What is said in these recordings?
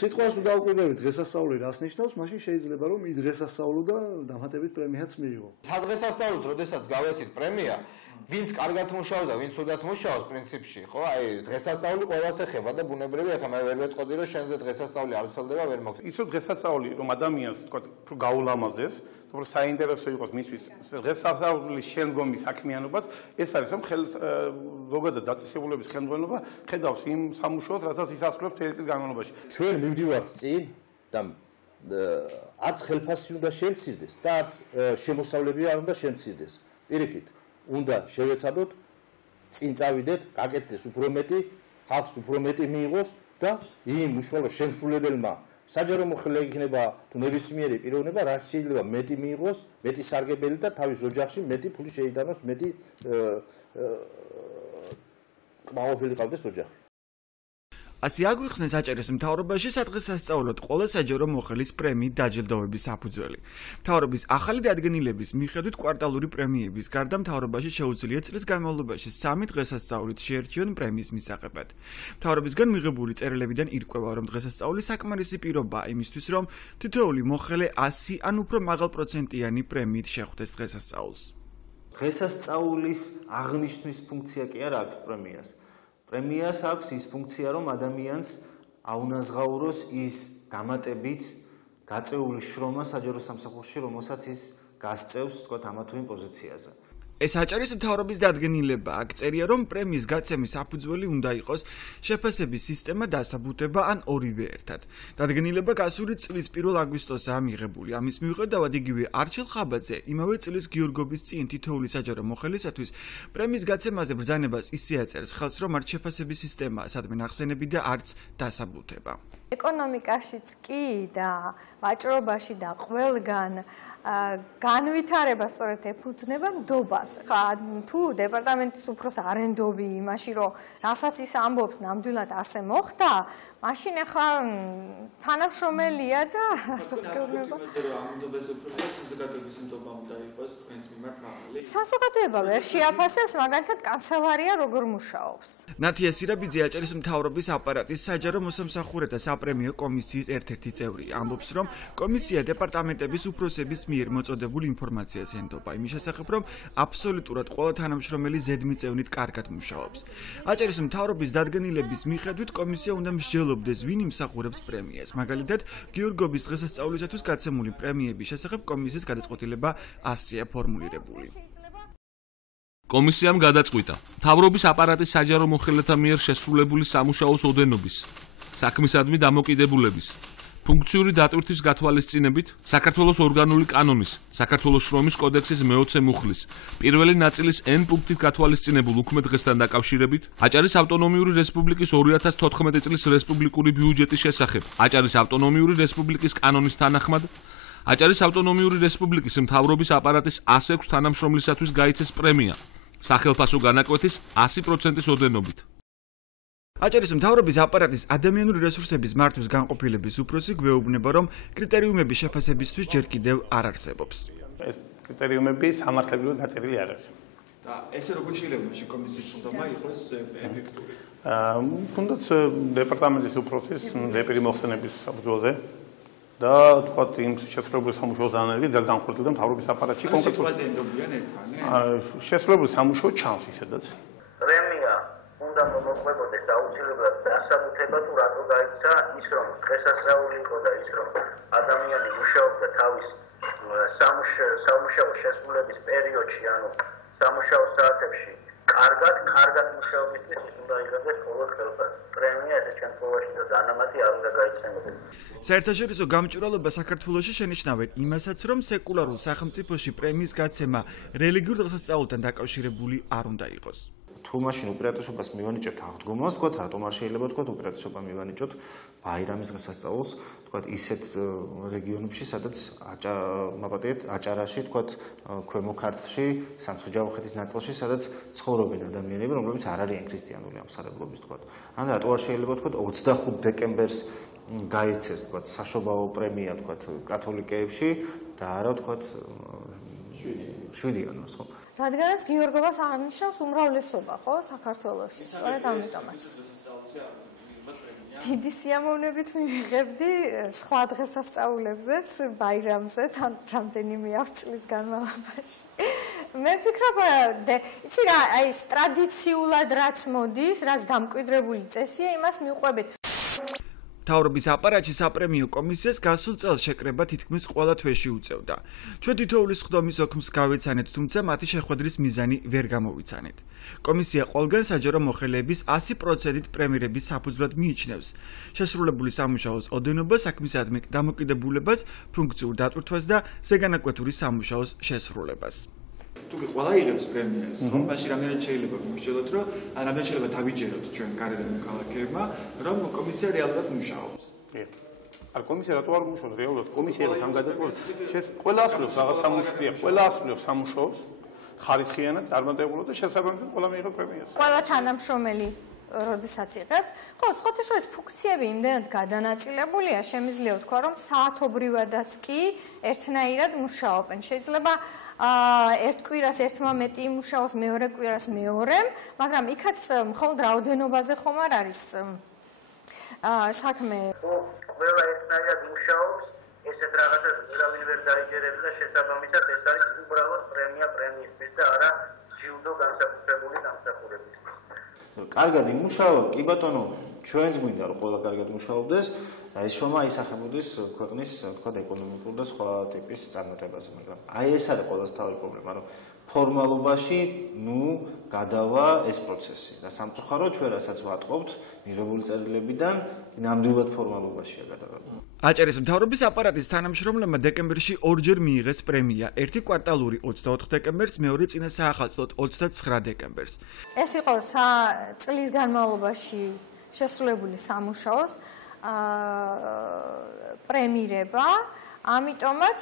სიტყვას თუ დავუკვირდებით დღესასწაული რას ნიშნავს, მაშინ შეიძლება რომ ის დღესასწაულო და დამატებით პრემიაც მიიღო. სადღესასწაულოდ, როდესაც გავეცით პრემია, ვინც კარგად მუშაობს და ვინც უდათ მუშაობს პრინციპში, ხო? აი, დღესასწაული ყველას ეხება და ბუნებრივია, ხა მე ვერ ვეტყოდი, რომ შენზე დღესასწაული არ ვრცელდება, ვერ მოგწევს. ის რომ დღესასწაული რომ ადამიანს თქვა გაულამაზდეს, უფრო საინტერესო იყოს მისთვის დღესასწაულის შემდგომი საქმიანობაც, ეს არის რომ ზოგადად დაწესებულების ხელმძღვანელობა ხედავს იმ სამუშაოდ, რასაც ის ასრულებს წელი წლის განმავლობაში. ჩვენ მივდივართ წინ და არც ხელფასი უნდა შემცირდეს და არც შემოსავლები არ უნდა შემცირდეს. პირიქით, უნდა შევეცადოთ, წინ წავიდეთ, გაკეთდეს უფრო მეტი, ხალხს უფრო მეტი მიიღოს და იმ უშუალო შემსრულებელმა საჯარო მოხელე იქნება თუ ნებისმიერი პიროვნება, რაც შეიძლება მეტი მიიღოს, მეტი სარგებელი და თავის ოჯახში მეტი ფული შეიტანოს, მეტი კმაყოფილი ყავდეს ოჯახი. ასე აგვიხსნეს აჭარის მთავრობაში სადღესასწაულოდ ყველა საჯარო მოხელის პრემიით დაჯილდოვების საფუძველი. მთავრობის ახალი დადგენილების მიხედვით კვარტალური პრემიების გარდა მთავრობაში შეუძლია წლის განმავლობაში 3 დღესასწაულით შეერჩიონ პრემიის მისაღებად. მთავრობისგან მიღებული წერილებიდან ირკვევა, რომ დღესასწაული საკმარისი პირობაა იმისთვის, რომ თითოეული მოხელე 100 ან უფრო მაღალპროცენტიანი პრემიით შეხვდეს დღესასწაულს. დღესასწაულის აღნიშვნის ფუნქცია კი არ აქვს პრემიას. პრემიას აქვს ის ფუნქცია, რომ ადამიანს აუნაზღაუროს ის დამატებით გაწეული შრომა საჯარო სამსახურში, რომელსაც ის გასწევს, თქვა ამა თუ იმ პოზიციაზე. ეს აჭარის მთავრობის დადგენილება აქ წერია, რომ პრემიის გაცემის საფუძველი უნდა იყოს შეფასების სისტემა დასაბუთება ან ორივე ერთად. დადგენილება გასული წლის 1 აგვისტოსაა მიღებული. ამის მიუხედავად იგივე არჩილ ხაბაძე იმავე წლის გიორგობის წინ თითოეული საჯარო მოხელისათვის პრემიის გაცემაზე ბრძანებას ისე აწერს ხელს, რომ არც შეფასების სისტემაა სადმე ნახსენები და არც დასაბუთება. ეკონომიკაშიც კი და ვაჭრობაში და ყველგან განვითარება სწორედ ეფუძნება ნდობას. ხა თუ დეპარტამენტის უფროს არენდობი იმაში, რომ რასაც ის ამბობს, ნამდვილად ასე მოხდა, მაშინ ახლა თანამშრომელია და რასაც გეუბნება. საზოგადოება ვერ შეაფასებს, მაგალითად კანცელარია როგორ მუშაობს. ნათია სირაბიძე აჭარის მთავრობის აპარატის საჯარო მოსამსახურეთა საპრემიო კომისიის ერთ-ერთი წევრია. ამბობს, რომ კომისია დეპარტამენტების უფროსების მიერ მოწოდებულ ინფორმაციას ენდობა იმის შესახებ, რომ აბსოლუტურად ყველა თანამშრომელი ზედმიწევნით კარგად მუშაობს. აჭარის მთავრობის დადგენილების მიხედვით კომისია უნდა მსჯელობდეს, ვინ იმსახურებს პრემიას. მაგალითად, გიორგობის დღესასწაულისათვის გაცემული პრემიების შესახებ კომისიის გადაწყვეტილება ასეა ფორმულირებული. კომისიამ გადაწყვიტა მთავრობის აპარატის საჯარო მოხელეთა მიერ შესრულებული სამუშაოს ოდენობის, საქმისადმი დამოკიდებულების, ფუნქციური დატვირთვის გათვალისწინებით საქართველოს ორგანული კანონის, საქართველოს შრომის კოდექსის მე-20 მუხლის პირველი ნაწილის N პუნქტით გათვალისწინებულ უქმე დღესთან დაკავშირებით, აჭარის ავტონომიური რესპუბლიკის 2014 წლის რესპუბლიკური ბიუჯეტის შესახებ, აჭარის ავტონომიური რესპუბლიკის კანონის თანახმად, აჭარის ავტონომიური რესპუბლიკის მთავრობის აპარატის 106 თანამშრომლისათვის გაიცეს პრემია, სახელფასო განაკვეთის 100%-ის ოდენობით. აჭარის მთავრობის აპარატის ადამიანური რესურსების მართვის განყოფილების უფროსი გვეუბნება, რომ კრიტერიუმების შეფასებისთვის ჯერ კიდევ არ არსებობს. ეს კრიტერიუმები სამართლებრივად დაწერილი არ არის. და ესე როგორ შეიძლება მაშინ კომისიის სხდომა იყოს ეფექტური? თუნდაც დეპარტამენტის უფროსის დეპირი მოხსენების საფუძველზე და თქვა იმ შესრულებული სამუშაოს ანალიზი ძალიან განხორციელდა მთავრობის აპარატში კონკრეტულად. სიტყვაზე ენდობიან ერთმანეთს? შესრულებული სამუშაო ჩანს ისედაც. პრემია უნდა მომოყვებოდეს აუცილებლად დასაბუთება თუ რატო გაიქცა ის რომ დღესასწაული იყო და ის რომ ადამიანი მუშაობდა თავის სამუშაო შესრულების პერიოდში, ანუ სამუშაო საათებში კარგად მუშაობისთვის უნდა იღებდეს მხოლოდ ხელფასი. პრემია ეს შემთხვევაში და დანამატი არ უნდა გაიცემოდეს. საერთაშორისო გამჭვირვალობა საქართველოში შენიშნავენ იმასაც, რომ სეკულარულ სახელმწიფოში პრემიის გაცემა რელიგიურ დღესასწაულთან დაკავშირებული არ უნდა იყოს. თუ მაშინ უპირატესობას მივანიჭებთ აღდგომას, თქვათ, რატომ არ შეიძლება თქვათ უპირატესობა მივანიჭოთ ბაირამის დღესასწაულს, თქვათ, ისეთ რეგიონებში, სადაც მაპატიეთ აჭარაში, თქვათ, ქვემო ქართლში, სამცხე-ჯავახეთის ნაწილში, სადაც ცხოვრობენ ადამიანები, რომლებიც არ არიან ქრისტიანული ამსარებლობის, თქვათ. ან რატო არ შეიძლება თქვათ 25 დეკემბერს გაიცეს, თქვათ, საშობაო პრემია, თქვათ, კათოლიკეებში და არა, თქვათ, 7 იანვარს, ხო? რადგანაც გიორგობას აღნიშნავს უმრავლესობა, ხო, საქართველოში, სწორედ ამიტომაც. დიდი სიამოვნებით მივიღებდი სხვა დღესასწაულებზეც, ბაირამზე, თან რამდენიმე წლის განმავლობაში. მე ვფიქრობ, იცი რა, აი ეს ტრადიციულად რაც მოდის, რაც დამკვიდრებული წესია, იმას მივყვებით. მთავრობის აპარატში საპრემიო კომისიას გასულ წელს შეკრება თითქმის ყველა თვეში უწევდა. ჩვენ თითოეული სხდომის ოქმს გავეცანეთ, თუმცა მათი შეხვედრის მიზანი ვერ გამოვიცანეთ. კომისია ყველგან საჯარო მოხელეების 100%-ით პრემიერების საფუძვლად მიიჩნევს შესრულებული სამუშაოს ოდენობას, საქმისადმი დამოკიდებულებას, ფუნქციურ დატვირთვას და ზეგანაკვეთური სამუშაოს შესრულებას. თუ კი ყველა იღებს პრემიას, ხომ მაშინ რამდენად შეიძლება ვიმსჯელოთ, რომ რამდენად შეიძლება დავიჯეროთ ჩვენ გარედან მოქალაქეებმა, რომ კომისია რეალურად მუშაობს. არ კომისია რატო არ მუშაობს რეალურად? კომისია ის ამ გადაწყვეტილებას ყველა ასრულებს რაღაც სამუშაოა, ყველა ასრულებს სამუშაოს ხარისხიანად წარმატებულად და შესაბამისად ყველა მიიღო პრემიას. ყველა თანამშრომელი როდესაც იღებს, ხო, სხვათა შორის ფუნქციები იმდენად გადანაწილებულია, შემიძლია ვთქვა, რომ საათობრივადაც კი ერთნაირად მუშაობენ. შეიძლება ერთ კვირას ერთმა მეტი იმუშაოს, მეორე კვირას მეორემ, მაგრამ იქაც მხოლოდ რაოდენობაზე ხომ არ არის საქმე. ყველა ერთნაირად მუშაობს, ესეთ რაღაცას ვერავინ ვერ დაიჯერებს და შესაბამისად ეს არის უბრალოდ პრემიისთვის და არა ჯილდო განსაკუთრებული დამსახურებისთვის. კარგად იმუშავა, კი ბატონო, ჩვენც გვინდა რომ ყველა კარგად მუშაობდეს და ეს შრომა ისახებოდეს ქვეყნის, თქვა, ეკონომიკურ და სხვა ტიპის წარმატებაზე, მაგრამ აი ეს არის ყველაზე თავი პრობლემა, რომ ფორმალობაში, გადავა ეს პროცესი და სამწუხაროდ ჩვენ რასაც ვატყობთ მიღებული წერილებიდან, ნამდვილად ფორმალობაშია გადაღება. აჭარის მთავრობის აპარატის თანამშრომლებმა დეკემბერში ორჯერ მიიღეს პრემია, ერთი კვარტალური 24 დეკემბერს, მეორე წინა საახალწლოდ 29 დეკემბერს. ეს იყო წლის განმავლობაში შესრულებული სამუშაოს პრემირება, ამიტომაც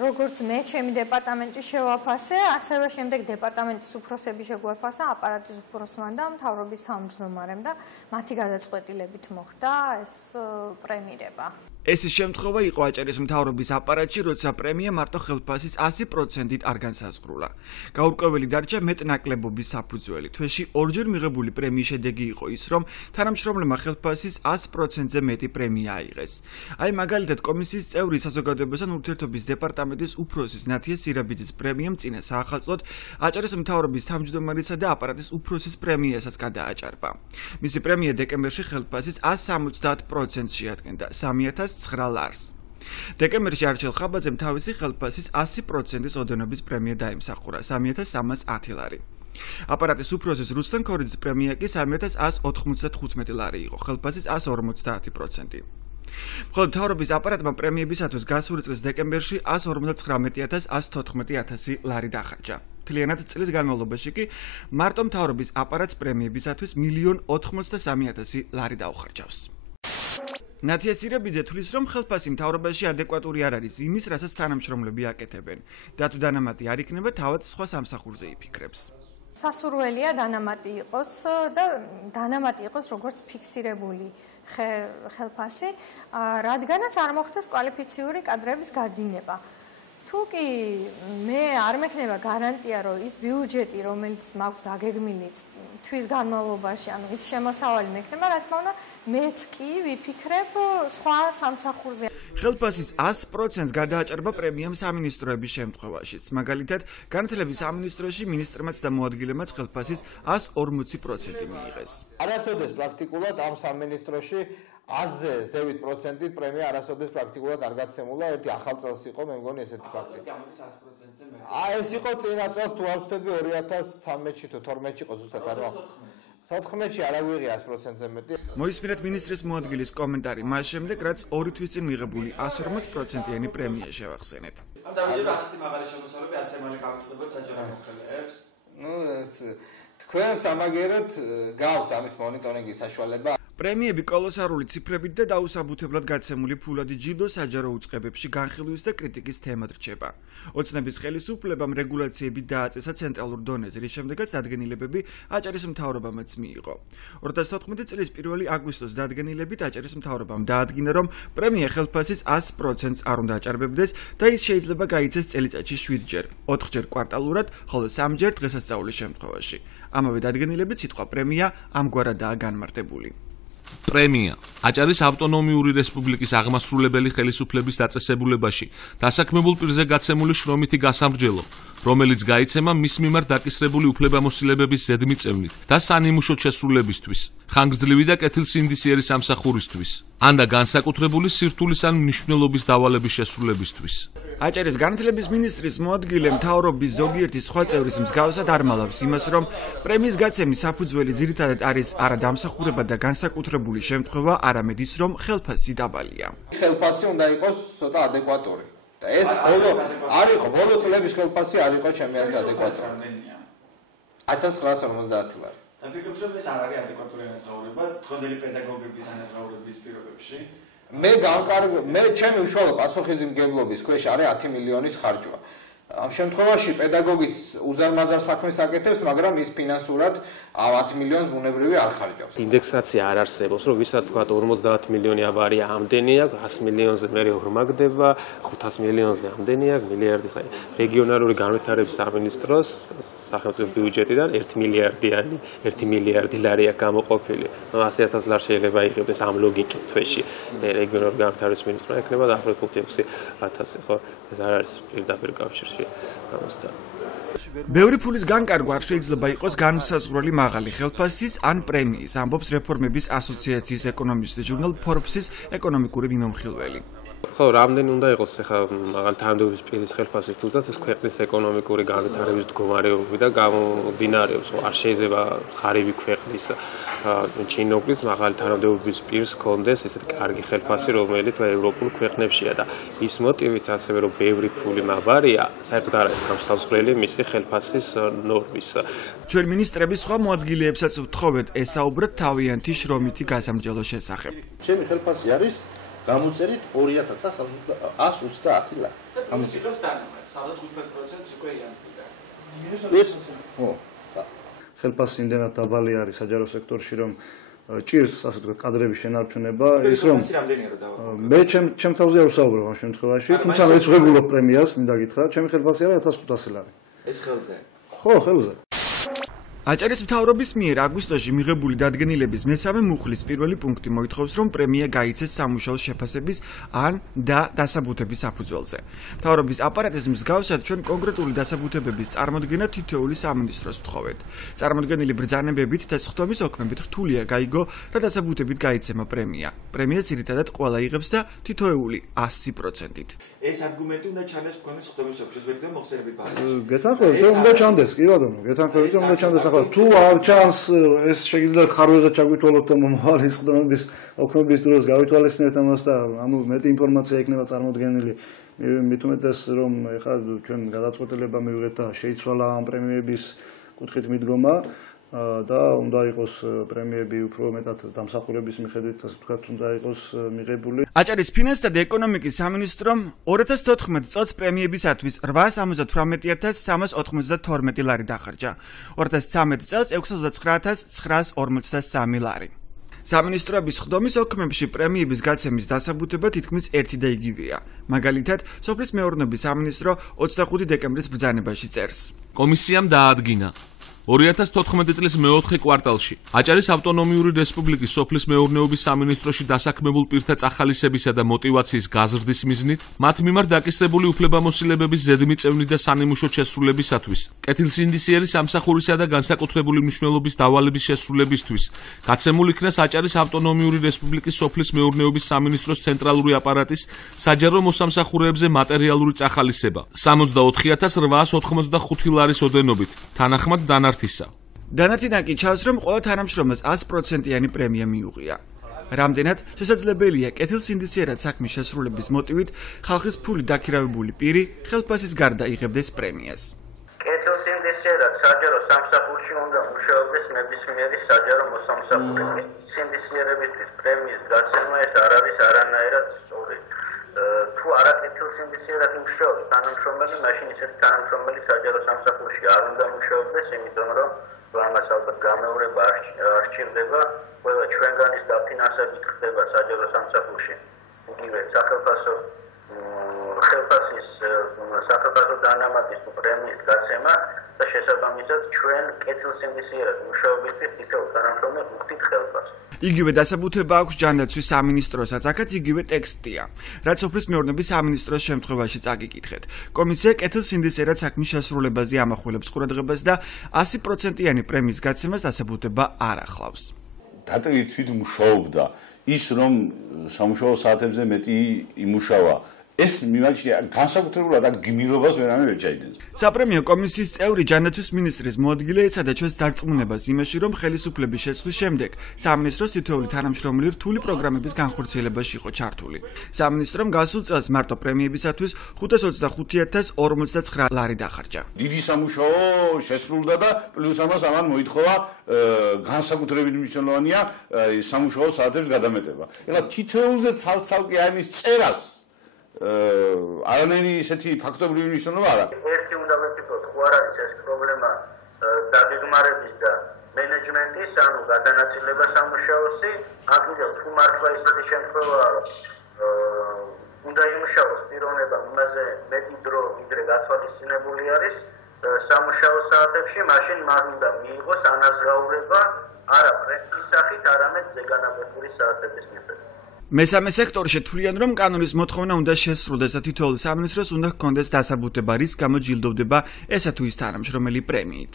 როგორც მე ჩემი დეპარტამენტი შევაფასე, ასევე შემდეგ დეპარტამენტის უფროსები შეგვაფასა აპარატის უფროსმა და მთავრობის თავმჯდომარემ და მათი გადაწყვეტილებით მოხდა ეს პრემირება. ეს შემთხვევა იყო აჭარის მთავრობის აპარატში, როცა პრემია მარტო ხელფასის 100%-ით არ განსაზღვრულა. გაურკვეველი დარჩა მეტნაკლებობის საფუძველი. თვეში ორჯერ მიღებული პრემიის შედეგი იყო ის, რომ თანამშრომლებმა ხელფასის 100%-ზე მეტი პრემია აიღეს. აი მაგალითად კომისიის წევრი საზოგადოებასთან ურთიერთობის დეპარტამენტის უფროსის ნათია სირაბიძის პრემიამ წინა საახალწლოდ აჭარის მთავრობის თავმჯდომარისა და აპარატის უფროსის პრემიასაც გადააჭარბა. მისი პრემია დეკემბერში ხელფასის 170%-ს შეადგენდა 3.9 ლარს. დეკემბერში არჩილ ხაბაძემ თავისი ხელფასის 100%-ის ოდენობის პრემია დაიმსახურა 3.310 ლარი. აპარატის უფროსის რუსლან ქორიძის პრემია კი 3.195 ლარი იყო, ხელფასის 150%. მხოლოდ მთავრობის აპარატმა პრემიებისათვის გასული წლის დეკემბერში 159.114 ლარი დახარჯა. მთლიანად წლის განმავლობაში კი მარტო მთავრობის აპარატს პრემიებისათვის 1.083.000 ლარი დაუხარჯავს. ნათია სირაბიძე თვლის, რომ ხელფასი მთავრობაში ადეკვატური არ არის იმის, რასაც თანამშრომლები აკეთებენ და თუ დანამატი არ იქნება, თავად სხვა სამსახურზე იფიქრებს. სასურველია დანამატი იყოს და დანამატი იყოს როგორც ფიქსირებული ხელფასი, რადგანაც არ მოხდეს კვალიფიციური კადრების გადინება. თუ კი მე არ მექნება გარანტია, რომ ის ბიუჯეტი, რომელიც მაქვს დაგეგმილი თვის განმავლობაში, ანუ ის შემოსავალი მექნება, რა თქმა უნდა, მეც კი ვიფიქრებ სხვა სამსახურზე. ხელფასის 100%-ს გადააჭარბა პრემიამ სამინისტროების შემთხვევაშიც. მაგალითად, განათლების სამინისტროში მინისტრმაც და მოადგილემაც ხელფასის 140% მიიღეს. არასოდეს პრაქტიკულად ამ სამინისტროში 100-ზე ზევით პროცენტით პრემია არასოდეს პრაქტიკულად არ გაცემულა, ერთი ახალ წელს იყო, მე მგონი ესეთი ფაქტი. ეს იყო წინა წელს თუ არ ვცდები 2013-ში თუ 12-ში იყო ზუსტად არ ვახ. 14-ში არ ავიღე 100%-ზე მეტი. მოისმინეთ მინისტრის მოადგილის კომენტარი მას შემდეგ, რაც 2 თვის წინ მიღებული 140%-იანი პრემია შევახსენეთ. ამ დავიჯერა ასეთი მაღალი შემოსავლები ასე მალე გავხსნებოთ საჯარო მოხელეებს. თქვენ სამაგეროდ გაქვთ ამის მონიტორინგის საშუალება. პრემიები კოლოსალური ციფრებით და დაუსაბუთებლად გაცემული ფულადი ჯილდო საჯარო უწყებებში განხილვის და კრიტიკის თემად რჩება. ოცნების ხელისუფლებამ რეგულაციები დააწესა ცენტრალურ დონეზე, რის შემდეგაც დადგენილებები აჭარის მთავრობამაც მიიღო. 2014 წლის 1 აგვისტოს დადგენილებით აჭარის მთავრობამ დაადგინა, რომ პრემია ხელფასის 100%-ს არ უნდა აჭარბებდეს და ის შეიძლება გაიცეს წელიწადში 7-ჯერ, 4-ჯერ კვარტალურად, ხოლო 3-ჯერ დღესასწაულის შემთხვევაში. ამავე დადგენილებით სიტყვა პრემია ამგვარადაა განმარტებული. პრემია აჭარის ავტონომიური რესპუბლიკის აღმასრულებელი ხელისუფლების დაწესებულებაში დასაქმებულ პირზე გაცემული შრომითი გასამრჯელო, რომელიც გაიცემა მის მიმართ დაკისრებული უფლებამოსილებების ზედმიწევნით და სანიმუშო შესრულებისთვის, ხანგრძლივი და კეთილსინდისიერი სამსახურისთვის, ან და განსაკუთრებული სირთულის ან მნიშვნელობის დავალების შესრულებისთვის. აჭარის განათლების მინისტრის მოადგილე მთავრობის ზოგიერთი სხვა წევრის მსგავსად არ მალავს იმას, რომ პრემიის გაცემის საფუძველი ძირითადად არის არა დამსახურება და განსაკუთრებული შემთხვევა, არამედ ის, რომ ხელფასი დაბალია. ხელფასი უნდა იყოს ცოტა ადეკვატური. და ეს ბოლო წლების ხელფასი არ იყო ჩემი აზრით ადეკვატური. 1950 ლარი. და ფიქრობთ, რომ ეს არ არის ადეკვატური ანაზღაურება დღევანდელი პედაგოგების ანაზღაურების პირობებში? მე ჩემი უშუალო პასუხისმგებლობის ქვეშ არის 10 მილიონის ხარჯვა. ამ შემთხვევაში პედაგოგის უზარმაზარ საქმეს აკეთებს, მაგრამ ის ფინანსურად 10 მილიონს ბუნებრივი არ ხარჯავს. ინდექსაცია არ არსებობს, რომ ვისაც თქვა 50 მილიონი აბარია ამდენი აქვს, 100 მილიონზე მე ორმაგდება, 500 მილიონზე ამდენი აქვს, მილიარდი. რეგიონალური განვითარების სამინისტროს სახელმწიფო ბიუჯეტიდან 1 მილიარდი ლარი აქვს გამოყოფილი. 100,000 ლარი შეიძლება იღებდეს ამ ლოგიკის თვეში. რეგიონალური განვითარების მინისტრმა ექნება დაახლოებით 5-6,000, ხო? ეს არ არის პირდაპირ კავშირში. ბევრი ფულის განკარგვა არ შეიძლება იყოს განმსაზღვრელი მაღალი ხელფასის ან პრემიის, ამბობს რეფორმების ასოციაციის ეკონომისტი ჟურნალ Forbes-ის ეკონომიკური მიმომხილველი. ხო, რამდენი უნდა იყოს ახლა მაღალი თანამდებობის პირის ხელფასის თუნდაც ეს ქვეყნის ეკონომიკური განვითარების მდგომარეობები და გამომდინარეობს, ხო, არ შეიძლება ღარიბი ქვეყნის ჩინოპლის მაღალი თანამდებობის პირს ჰქონდეს ესეთ კარგი ხელფასი, რომელიც ევროპულ ქვეყნებშია და ის მოტივიც ასევე რომ ბევრი ფული მაბარია, საერთოდ არ არის გამსაზღვრელი მისი ხელფასის ნორმის. ჩვენ მინისტრების სხვა მოადგილეებსაც ვთხოვეთ ესაუბროთ თავიანთი შრომითი გასამრჯელოს შესახებ. ჩემი ხელფასი არის გამოწერით 2130 ლარი. ამისიკობ თანხმად 75% უკვე იანთია. ეს ხელფასი იმდენად დაბალი არის საჯარო სექტორში, რომ ჭირს, ასე ვთქვათ, კადრების შენარჩუნება, ის რომ მე ჩემ თავზე არ ვსაუბრობ ამ შემთხვევაში, თუმცა მეც ვღებულობ პრემიას, მინდა გითხრათ, ჩემი ხელფასი არის 1500 ლარი. ეს ხელზე? ხო, ხელზე. აჭარის მთავრობის მიერ აგვისტოში მიღებული დადგენილების მესამე მუხლის პირველი პუნქტი მოითხოვს, რომ პრემია გაიცეს სამუშაოს შეფასების ან და დასაბუთების საფუძველზე. მთავრობის აპარატის მსგავსად ჩვენ კონკრეტული დასაბუთებების წარმოდგენა თითოეული სამინისტროს ვთხოვეთ. წარმოდგენილი ბრძანებებით და სხდომის ოქმებით რთულია გაიგო რა დასაბუთებით გაიცემა პრემია. პრემია ძირითადად ყველა იღებს და თითოეული 100%-ით. ეს არგუმენტი უნდა ჩანდეს მქონე სხდომის ოქროს ვერდე მოხსენებით ბალანსში. გეთანხმებით, რომ უნდა ჩანდეს, კი ბატონო, გეთანხმებით, რომ უნდა ჩანდეს. თუ არ ჩანს, ეს შეგიძლიათ ხარვეზე ჩაგვითვალოთ და მომავალი სხდომების ოქმების დროს გავითვალისწინებთ ამას და ანუ მეტი ინფორმაცია იქნება წარმოდგენილი. მით უმეტეს რომ ეხლა ჩვენ გადაწყვეტილება მივიღეთ და შეიცვალა ამ პრემიების კუთხით მიდგომა და უნდა იყოს პრემიები უფრო მეტად დამსახურების მიხედვით, ასე ვთქვათ, უნდა იყოს მიღებული. აჭარის ფინანსთა და ეკონომიკის სამინისტრომ 2014 წელს პრემიებისათვის 883,392 ლარი დახარჯა. 2013 წელს 629,943 ლარი. სამინისტროების სხდომის ოქმებში პრემიების გაცემის დასაბუთება თითქმის ერთი და იგივეა. მაგალითად, სოფლის მეურნეობის სამინისტრო 25 დეკემბრის ბრძანებაში წერს. კომისიამ დაადგინა 2014 წლის მეოთხე კვარტალში აჭარის ავტონომიური რესპუბლიკის სოფლის მეურნეობის სამინისტროში დასაქმებულ პირთა წახალისებისა და мотиваციის გაზრდის მიზნით მათ მიმართ დაკისრებული უფლებამოსილებების ზედმიწევნით და სანიმუშო შესრულებისათვის, კეთილსინდისიერი სამსახურისა და განსაკუთრებული მნიშვნელობის დავალების შესრულებისთვის გაცემულ იქნა აჭარის ავტონომიური რესპუბლიკის სოფლის მეურნეობის სამინისტროს ცენტრალური აპარატის საჯარო მოსამსახურეებზე მატერიალური წახალისება 64,885 ლარის ოდენობით, თანახმად დანართინაკი ჩანს, რომ ყველა თანამშრომელს 100%-იანი პრემია მიუღია. რამდენად შესაძლებელია კეთილსინდისიერად საქმის შესრულების მოტივით ხალხის ფული დაქირავებული პირი ხელფასის გარდა იღებდეს პრემიას. კეთილსინდისიერად საჯარო სამსახურში უნდა მუშაობდეს ნებისმიერი საჯარო მოსამსახურე. სინდისიერებისთვის პრემიის გაცემა ეს არ არის არანაირად სწორი. თუ არაკეთილსინდისიერად მუშაობს თანამშრომელი, მაშინ ისეთი თანამშრომელი საჯარო სამსახურში არ უნდა მუშაობდეს, იმიტომ რომ ამას ალბათ გამეორება არ სჭირდება, ყველა ჩვენგანის დაფინანსებით ხდება საჯარო სამსახურში. იგივე სახელფასო ხელფასის სახელმწიფო დანამატის პრემიის გაცემა და შესაბამისად ჩვენ კეთილსინდისიერად მუშაობისთვის თითოეულ თანამშრომელს ვუხდით ხელფასს. იგივე დასაბუთება აქვს ჯანდაცვის სამინისტროსაც, აქაც იგივე ტექსტია, რაც სოფლის მეურნეობის სამინისტროს შემთხვევაში წაგიკითხეთ. კომისია კეთილსინდისიერად საქმის შესრულებაზე ამახვილებს ყურადღებას და 100%-იანი პრემიის გაცემას დასაბუთება არ ახლავს. დატვირთვით მუშაობდა ის რომ სამუშაო საათებზე მეტი იმუშავა ეს მიმაჩნია განსაკუთრებულად აქ გმირობას ვერავინ ეჭაიდენს. საპრემიო კომისიის წევრი ჯანდაცვის მინისტრის მოადგილე ეცადა ჩვენს დარწმუნებას იმაში, რომ ხელისუფლების შეცვლის შემდეგ სამინისტროს თითოეული თანამშრომელი რთული პროგრამების განხორციელებაში იყო ჩართული. სამინისტრომ გასულ წელს მარტო პრემიებისათვის 525,049 ლარი დახარჯა. დიდი სამუშაო შესრულდა და პლუს ამას ამან მოითხოვა განსაკუთრებით მნიშვნელოვანია სამუშაო საათების გადამეტება. ეხლა თითოეულზე ცალ-ცალკე ამის წერას არანაირი ისეთი ფაქტობრივი მნიშვნელობა არ აქვს. ერთი უნდა ვეთქოთ, ხო არ არის ეს პრობლემა დაგეგმარების და მენეჯმენტის, ანუ გადანაწილება სამუშაოსი, აქედან თუ მართლა ისეთი შემთხვევაა, რომ უნდა იმუშაოს პიროვნება იმაზე მეტი დრო, ვიდრე გათვალისწინებული არის სამუშაო საათებში, მაშინ მან უნდა მიიღოს ანაზღაურება არა პრემიის სახით, არამედ ზეგანაკვეთური საათების მიხედვით. მესამე სექტორში თვლიან, რომ კანონის მოთხოვნა უნდა შესრულდეს და თითოეულ სამინისტროს უნდა ჰქონდეს დასაბუთება, რის გამო ჯილდოვდება ესა თუ ის თანამშრომელი პრემიით.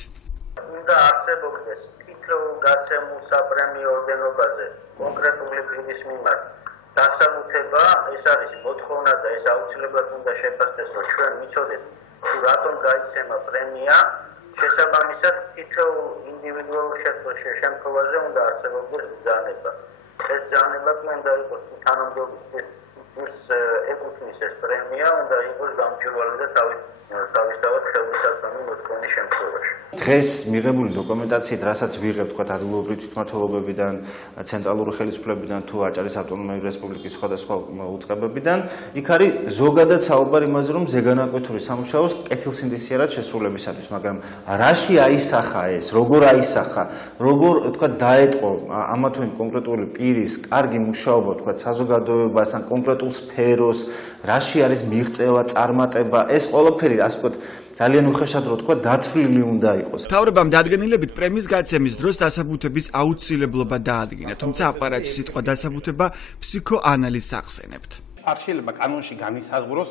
უნდა არსებობდეს თითოეულ გაცემულ საპრემიო ორდენობაზე კონკრეტული პირის მიმართ დასაბუთება, ეს არის მოთხოვნა და ეს აუცილებლად უნდა შეფასდეს, რომ ჩვენ ვიცოდეთ, თუ რატომ გაიცემა პრემია, შესაბამისად თითოეულ ინდივიდუალურ შემთხვევაზე უნდა არსებობდეს ბრძანება. ეს ბრძანება უნდა იყოს თანამდებობის ეკუთვნის ეს პრემია, უნდა იყოს გამჭვირვალე და თავისთავად ხელმისაწვდომი მოთხოვნის შემთხვევაში. დღეს მიღებული დოკუმენტაციით, რასაც ვიღებთ, თქვა ადგილობრივი თვითმმართველობებიდან, ცენტრალური ხელისუფლებიდან თუ აჭარის ავტონომიური რესპუბლიკის სხვადასხვა უწყებებიდან, იქ არის ზოგადად საუბარი იმაზე, რომ ზეგანაკვეთური სამუშაოს კეთილსინდისიერად შესრულებისათვის, მაგრამ რაში აისახა ეს, როგორ აისახა, როგორ თქვა დაეტყო ამა თუ იმ კონკრეტული პირის კარგი მუშაობა, თქვა საზოგადოებას ან კონკრეტულ სფეროს, რაში არის მიღწევა, წარმატება, ეს ყველაფერი, ასე ვთქვათ, ძალიან უხეშად რო თქვა, დათვლილი უნდა იყოს. მთავრობამ დადგენილებით პრემიის გაცემის დროს დასაბუთების აუცილებლობა დაადგინა, თუმცა აპარატში სიტყვა დასაბუთება ფსიქოანალიზს ახსენებთ. არ შეიძლება კანონში განისაზღვროს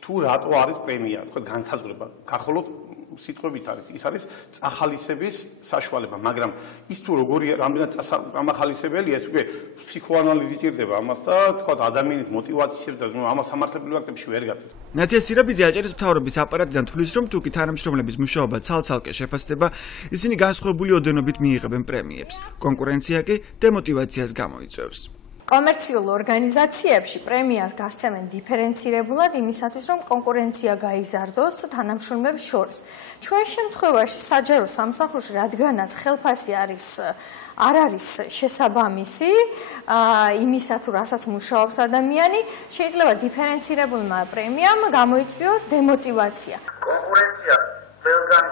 თუ რატო არის პრემია, თქვა განსაზღვრება. გახოლოდ სიტყვებით არის, ის არის წახალისების საშუალება, მაგრამ ის თუ როგორი რამდენად წამახალისებელია, ეს უკვე ფსიქოანალიზი ჭირდება ამას და თქვა ადამიანის мотиваციებს და ამას სამართლებრივ აქტებში ვერ გაწევს. ნათია სირაბიძე აჭარის მთავრობის აპარატიდან თვლის, რომ თუკი თანამშრომლების მუშაობა ცალ-ცალკე შეფასდება, ისინი განსხვავებული ოდენობით მიიღებენ პრემიებს. კონკურენცია კი დემოტივაციას გამოიწვევს. კომერციულ ორგანიზაციებში პრემიას გასცემენ დიფერენცირებულად იმისათვის, რომ კონკურენცია გაიზარდოს თანამშრომლებს შორის. ჩვენ შემთხვევაში საჯარო სამსახურში, რადგანაც ხელფასი არ არის შესაბამისი იმისა თუ რასაც მუშაობს ადამიანი, შეიძლება დიფერენცირებულმა პრემიამ გამოიწვიოს დემოტივაცია. კონკურენცია ყველგან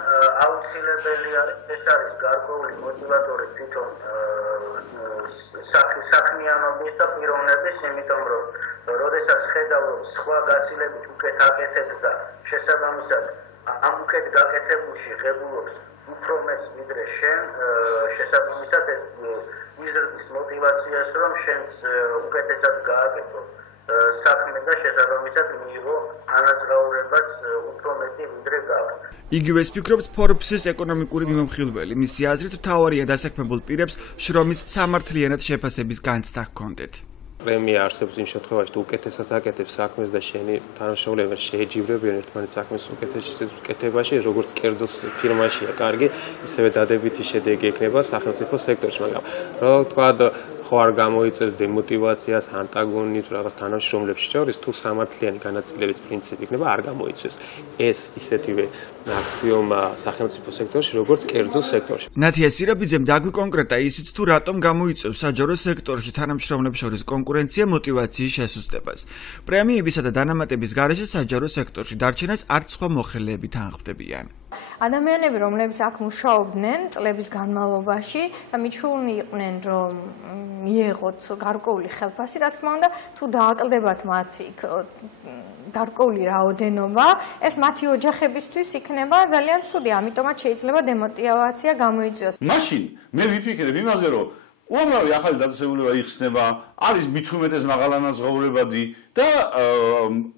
აუცილებელი არის, ეს არის გარკვეული мотиваტორი თვითონ საქმიანობის და პიროვნების, იმიტომ რომ როდესაც ხედავ რომ სხვა გაცილებით უკეთ აკეთებს და შესაბამისად ამ უკეთ გაკეთებულში ღებულობს უფრო მეც ვიდრე შენ, შესაბამისად ეს იზრდის мотивაციას რომ შენც უკეთესად გააკეთო საქმე და შესაბამისად მიიღო ანაზღაურებაც უფრო მეტი ვიდრე გააკეთო. იგივეს ფიქრობს Forbes-ის ეკონომიკური მიმოხილველი. მისი აზრით, მთავარია დასაქმებულ პირებს შრომის სამართლიანად შეფასების განცდა ჰქონდეთ. პრემია არსებობს იმ შემთხვევაში, თუ უკეთესად აკეთებს საქმეს და შენი თანამშრომლები შეეჯიბრებიან ერთმანეთს საქმის უკეთებაში, როგორც კერძო ფირმაშია კარგი, ისევე დადებითი შედეგი ექნება სახელმწიფო სექტორში, მაგრამ რა თქვა, ხო არ გამოიწვევს დემოტივაციას, ანტაგონიზმს რაღაც თანამშრომლებს შორის, თუ სამართლიანი განაწილების პრინციპი იქნება, არ გამოიწვევს. ეს ისეთივე აქსიომა სახელმწიფო სექტორში, როგორც კერძო სექტორში. ნათია სირაბიძემ დაგვიკონკრეტა ისიც, თუ რატომ გამოიწვევს საჯარო სექტორში თანამშრომლებს შორის კონკურენცია მოტივაციის შესუსტებას. პრემიებისა და დანამატების გარეშე საჯარო სექტორში დარჩენას არც სხვა მოხელეები თანხმდებიან. ადამიანები, რომლებიც აქ მუშაობდნენ წლების განმავლობაში და მიჩვეულნი იყვნენ, რომ მიეღოთ გარკვეული ხელფასი, რა თქმა უნდა, თუ დააკლდებათ მათ იქ გარკვეული რაოდენობა, ეს მათი ოჯახებისთვის იქნება ძალიან ცუდი, ამიტომაც შეიძლება დემოტივაცია გამოიწვიოს. მაშინ მე ვიფიქრებ იმაზე, რომ უამრავი ახალი დაწესებულება იხსნება, არის მithumetes მაღალანაზღაურებადი და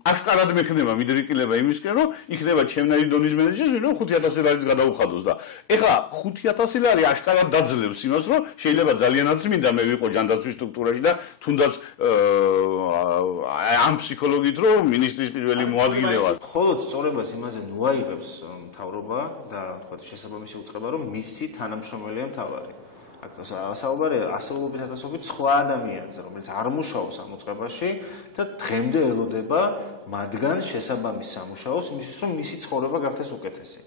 აშკარად მექნება მიდრეკილება იმისკენ, რომ იქნება ჩემნაირი დონის მენეჯერი, რომ 5000 ლარიც გადაუხადოს და ეხლა 5000 ლარი აშკარად დაძლევს იმას, რომ შეიძლება ძალიანაც მინდა მე ვიყო ჯანდაცვის სტრუქტურაში და თუნდაც ამ ფსიქოლოგით რომ მინისტრის პირველი მოადგილე ვარ. ხოლო სწორებას იმაზე მოაიღებს მთავრობა და თქვა შესაბამისი უწყება, რომ მისი თანამშრომელია მთავარი. საუბარია ასეულობით ათასობით სხვა ადამიანზე, რომელიც არ მუშაობს ამ უწყებაში და დღემდე ელოდება მათგან შესაბამის სამუშაოს, იმისთვის რომ მისი ცხოვრება გახდეს უკეთესი.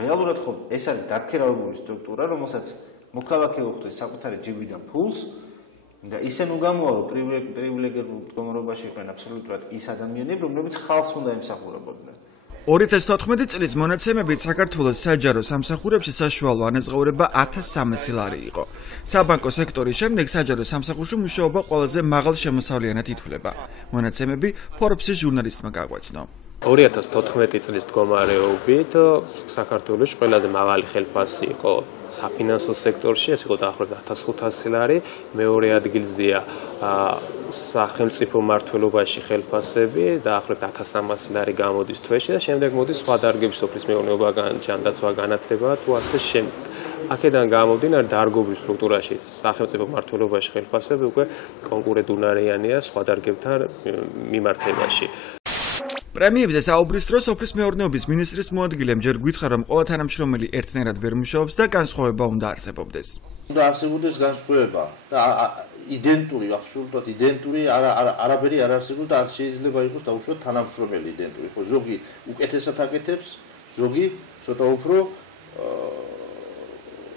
რეალურად ხო ეს არის დაქირავებული სტრუქტურა, რომელსაც მოქალაქე უხდის საკუთარი ჯიბიდან ფულს და ისე ნუ გამოვა, რომ პრივილეგირებულ მდგომარეობაში იყვნენ აბსოლუტურად ის ადამიანები, რომლებიც ხალხს უნდა ემსახურებოდნენ. 2014 წლის მონაცემებით საქართველოს საჯარო სამსახურებში საშუალო ანაზღაურება 1300 ლარი იყო. საბანკო სექტორის შემდეგ საჯარო სამსახურში მუშაობა ყველაზე მაღალ შემოსავლიანად ითვლება. მონაცემები Forbes-ის ჟურნალისტმა გაგვაცნო. 2014 წლის მდგომარეობით საქართველოს ყველაზე მაღალი ხელფასი იყო საფინანსო სექტორში, ეს იყო დაახლოებით 1500 ლარი, მეორე ადგილზეა სახელმწიფო მმართველობაში ხელფასები, დაახლოებით 1300 ლარი გამოდის თვეში და შემდეგ მოდის სხვა დარგების სოფლის მეურნეობა, ჯანდაცვა, განათლება თუ ასე შემდეგ. აქედან გამომდინარე დარგობრივ სტრუქტურაში სახელმწიფო მმართველობაში ხელფასები უკვე კონკურენტუნარიანია სხვა დარგებთან მიმართებაში. პრემიებზე საუბრის დროს სოფლის მეურნეობის მინისტრის მოადგილემ ჯერ გითხრა, რომ ყველა თანამშრომელი ერთნაირად ვერ მუშაობს და განსხვავება უნდა არსებობდეს. უნდა არსებობდეს განსხვავება და იდენტური, აბსოლუტურად იდენტური, არაფერი არ არსებობს და არ შეიძლება იყოს დაუშვათ თანამშრომელი იდენტური. ხო, ზოგი უკეთესად აკეთებს, ზოგი ცოტა უფრო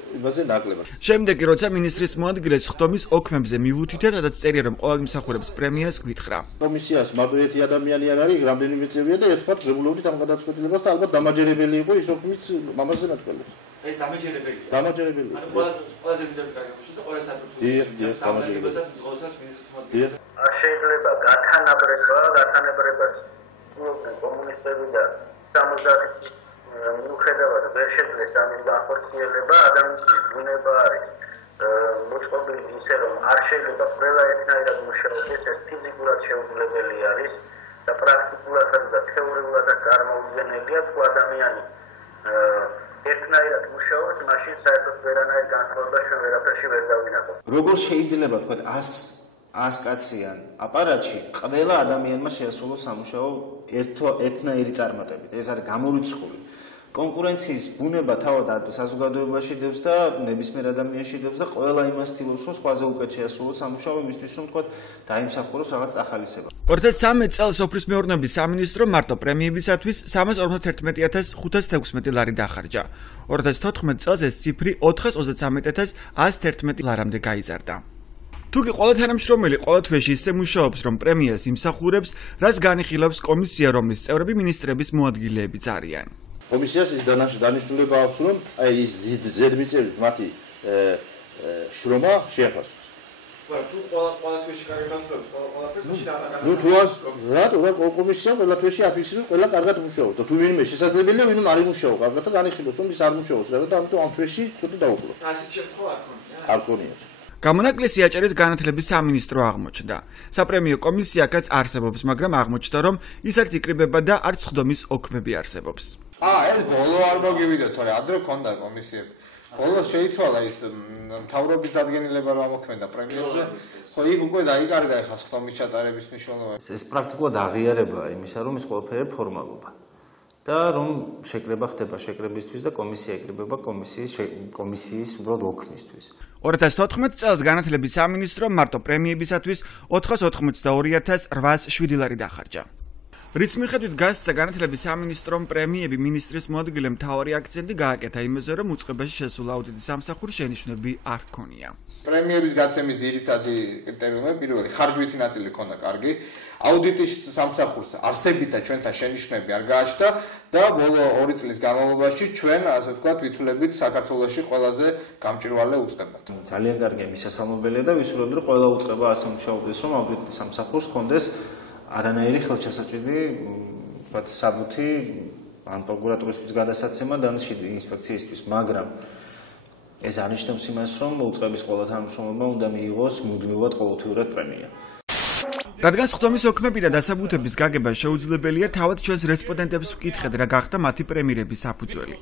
იმაზე ნაკლებად. შემდეგი როცა მინისტრის მოადგილეს ხდომის ოქმებზე მივუთითეთ, სადაც წერია, რომ ყველა იმსახურებს პრემიას გითხრა. კომისიას მარტო ერთი ადამიანი არ არის, რამდენიმე წევრია და ერთმანეთს ღებულობდით ამ გადაწყვეტილებას და ალბათ დამაჯერებელი იყო ის ოქმის მამაზე მეტყველებს. ეს დამაჯერებელია. დამაჯერებელია. ანუ ყველაზე მიზანი კარგავს და ყველა საკუთრებას დამაჯერებელსაც მძღოლსაც მინისტრის მოადგილეს. არ შეიძლება გათანაბრებას უყურებენ კომუნისტები და 70 მიუხედავად ვერ შეძლეს ამის განხორციელება, ადამიანის ბუნება არის მოწყობილი ისე, რომ არ შეიძლება ყველა ერთნაირად მუშაობდეს, ეს ფიზიკურად შეუძლებელი არის და პრაქტიკულადაც და თეორიულადაც წარმოუდგენელია, თუ ადამიანი ერთნაირად მუშაობს, მაშინ საერთოდ ვერანაირ განსხვავებას ჩვენ ვერაფერში ვერ დავინახავთ. როგორ შეიძლება თქვა 100 კაციან აპარატში ყველა ადამიანმა შეასრულოს სამუშაო ერთნაირი წარმატებით. ეს არის გამორიცხული. კონკურენციის ბუნება თავად საზოგადოებაში დევს და ნებისმიერ ადამიანში დევს და ყველა იმას ცდილობს, რომ სხვაზე უკეთ შეასრულოს სამუშაო იმისთვის, რომ თქვა დაიმსახუროს რაღაც ახალისება. 2013 წელს სოფლის მეურნეობის სამინისტრო მარტო პრემიებისათვის 351.516 ლარი დახარჯა. 2014 წელს ეს ციფრი 433.111 ლარამდე გაიზარდა. თუკი ყველა თანამშრომელი ყველა თვეში ისე მუშაობს, რომ პრემიას იმსახურებს, რაც განიხილავს კომისია, რომლის წევრები მინისტრების მოადგილეებიც არიან. კომისიას ის დანიშნულება აქვს, რომ აი ის ზედმიწევრით მათი შრომა შეაფასოს. მაგრამ თუ ყველა თვეში კარგად დასწრებს, ყველაფერს მაშინ ნუ თუ რატო კომისია ყველა თვეში აფიქსირებს, ყველა კარგად მუშაობს და თუ ვინმე შესაძლებელია, ვინმე არ იმუშაო, კარგად და განიხილოს, რომ ის არ მუშაობს, და ამიტომ ამ თვეში ცოტა დაუყურო. ასეთ შემთხვევა არ ქონია. არ ქონია. გამონაკლისი აჭარის განათლების სამინისტრო აღმოჩნდა. საპრემიო კომისიაკაც არსებობს, მაგრამ აღმოჩნდა, რომ ის არც იკრიბება და არც ხდომის ოქმები არსებობს. ეს ბოლო არ მოგივიდა, თორე ადრე ქონდა კომისიები. ბოლოს შეიცვალა ის მთავრობის დადგენილება რომ ამოქმედა პრემიებზე. ხო, იქ უკვე დაიკარგა ახლა ხდომის ჩატარების მნიშვნელობა. ეს პრაქტიკულად აღიარებაა იმისა, რომ ეს ყველაფერი ფორმალობა. და რომ შეკრება ხდება შეკრებისთვის და კომისია იკრიბება კომისიის უბრალოდ ოქმისთვის. 2014 წელს განათლების სამინისტრო მარტო პრემიებისათვის 482.807 ლარი დახარჯა. რის მიხედვით გასცა განათლების სამინისტრომ პრემიები მინისტრის მოადგილემ მთავარი აქცენტი გააკეთა იმაზე, რომ უწყებაში შესულ აუდიტის სამსახურს შენიშვნები არ ჰქონია. პრემიების გაცემის ძირითადი კრიტერიუმები პირველი ხარჯვითი ნაწილი ქონდა კარგი, აუდიტის სამსახურს არსებითა ჩვენთან შენიშვნები არ გააჩნდა და ბოლო 2 წლის განმავლობაში ჩვენ, ასე ვთქვათ, ვითვლებით საქართველოში ყველაზე გამჭვირვალე უწყებად. ძალიან კარგი მისასალმებელია და ვისურვებთ, რომ ყველა უწყება ასე მუშაობდეს, რომ აუდიტის სამსახურს ჰქონდეს არანაირი ხელშესაჭრელი ვთქვათ საბუთი ან პროკურატურისთვის გადასაცემა და ინსპექციისთვის, მაგრამ ეს არნიშნავს იმას, რომ უწყების ყველა თანამშრომელმა უნდა მიიღოს მუდმივად ყოველთვიურად პრემია. რადგან სხდომის ოქმები და დასაბუთების გაგება შეუძლებელია, თავად ჩვენს რესპონდენტებს ვკითხეთ, რა გახდა მათი პრემიერების საფუძველი.